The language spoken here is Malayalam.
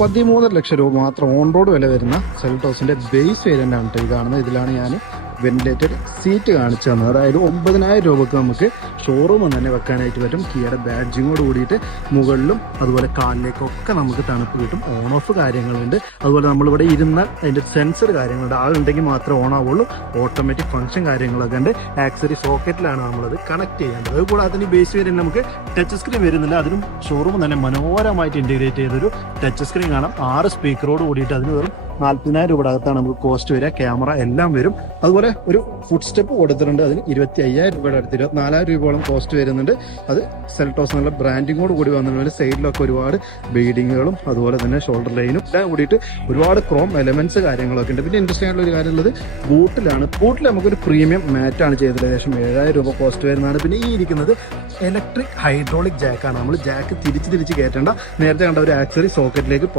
13 ലക്ഷം രൂപ മാത്രം ഓൺ റോഡ് വില വരുന്ന സെൽട്ടോസിന്റെ ബേസ് വേരിയന്റ് ആണ് ഈ കാണുന്നത്. ഇതിലാണ് ഞാൻ വെന്റിലേറ്റഡ് സീറ്റ് കാണിച്ചു തന്നത്. അതായത് 9,000 രൂപക്ക് നമുക്ക് ഷോറൂമിൽ തന്നെ വെക്കാനായിട്ട് പറ്റും. കിയയുടെ ബാഡ്ജിങ്ങോട് കൂടിയിട്ട് മുകളിലും അതുപോലെ കാലിലേക്കൊക്കെ നമുക്ക് തണുപ്പ് കിട്ടും. ഓൺ ഓഫ് കാര്യങ്ങളുണ്ട്. അതുപോലെ നമ്മളിവിടെ ഇരുന്നാൽ അതിൻ്റെ സെൻസർ കാര്യങ്ങളുണ്ട്. ആളുണ്ടെങ്കിൽ മാത്രമേ ഓൺ ആവുള്ളൂ. ഓട്ടോമാറ്റിക് ഫംഗ്ഷൻ കാര്യങ്ങളൊക്കെ ഉണ്ട്. ആക്സറി സോക്കറ്റിലാണ് നമ്മളത് കണക്ട് ചെയ്യേണ്ടത്. അതുകൂടാതെ അതിന് ബേസ് വേരിയന്റ് നമുക്ക് ടച്ച് സ്ക്രീൻ വരുന്നില്ല. അതിനും ഷോറൂം തന്നെ മനോഹരമായിട്ട് ഇൻറ്റഗ്രേറ്റ് ചെയ്തൊരു ടച്ച് സ്ക്രീൻ കാണാം. 6 സ്പീക്കറോട് കൂടിയിട്ട് അതിന് വെറും 40,000 രൂപയുടെ അകത്താണ് നമുക്ക് കോസ്റ്റ് വരിക. ക്യാമറ എല്ലാം വരും. അതുപോലെ ഒരു ഫുഡ് സ്റ്റെപ്പ് കൊടുത്തിട്ടുണ്ട്. അതിന് 25,000 രൂപയുടെ അടുത്ത് 24,000 രൂപയോളം കോസ്റ്റ് വരുന്നുണ്ട്. അത് സെൽട്ടോസ് എന്നുള്ള ബ്രാൻഡിങ്ങോട് കൂടി വന്നിട്ടുണ്ട്. സൈഡിലൊക്കെ ഒരുപാട് ബീഡിങ്ങുകളും അതുപോലെ തന്നെ ഷോൾഡർ ലൈനും എല്ലാം കൂടിയിട്ട് ഒരുപാട് ക്രോം എലമെന്റ്സ് കാര്യങ്ങളൊക്കെ ഉണ്ട്. പിന്നെ ഇൻട്രസ്റ്റിംഗ് ആയിട്ടുള്ള ഒരു കാര്യം ഉള്ളത് ബൂട്ടിലാണ്. ബൂട്ടിൽ നമുക്കൊരു പ്രീമിയം മാറ്റാണ് ചെയ്തത്. ഏകദേശം 7,000 രൂപ കോസ്റ്റ് വരുന്നതാണ്. പിന്നെ ഈ ഇരിക്കുന്നത് ഇലക്ട്രിക് ഹൈഡ്രോളിക് ജാക്കാണ്. നമ്മൾ ജാക്ക് തിരിച്ച് കയറ്റേണ്ട. നേരത്തെ കണ്ട ഒരു ആക്സറി സോക്കറ്റിലേക്ക്